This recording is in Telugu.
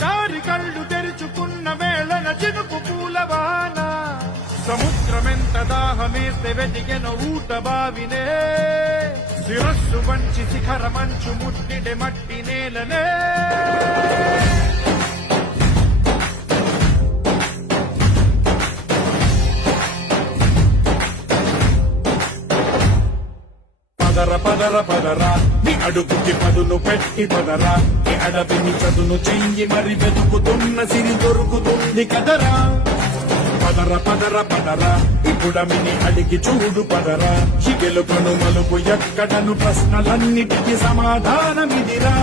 గోదారి కళ్ళు తెరుచుకున్న వేళన చినుకు పూలవాన సముద్రమెంత దాహమేస్తే వెతికెను ఊట బావినే శిరస్సు వంచి శిఖర మంచు ముట్టిడే మట్టి నేలనే పదర పదర పదరా నీ అడుగుకి పదును పెట్టి పదరా నీ అడవిని చదును చెయ్యి మరి వెతుకుతున్న సిరి దొరుకుతుంది కదరా పదర పదర పదరా ఇప్పుడమిని అడిగి చూడు పదరా ఈ గెలుపను మలుపు ఎక్కడను ప్రశ్నలన్నిటికీ సమాధానమిదిరా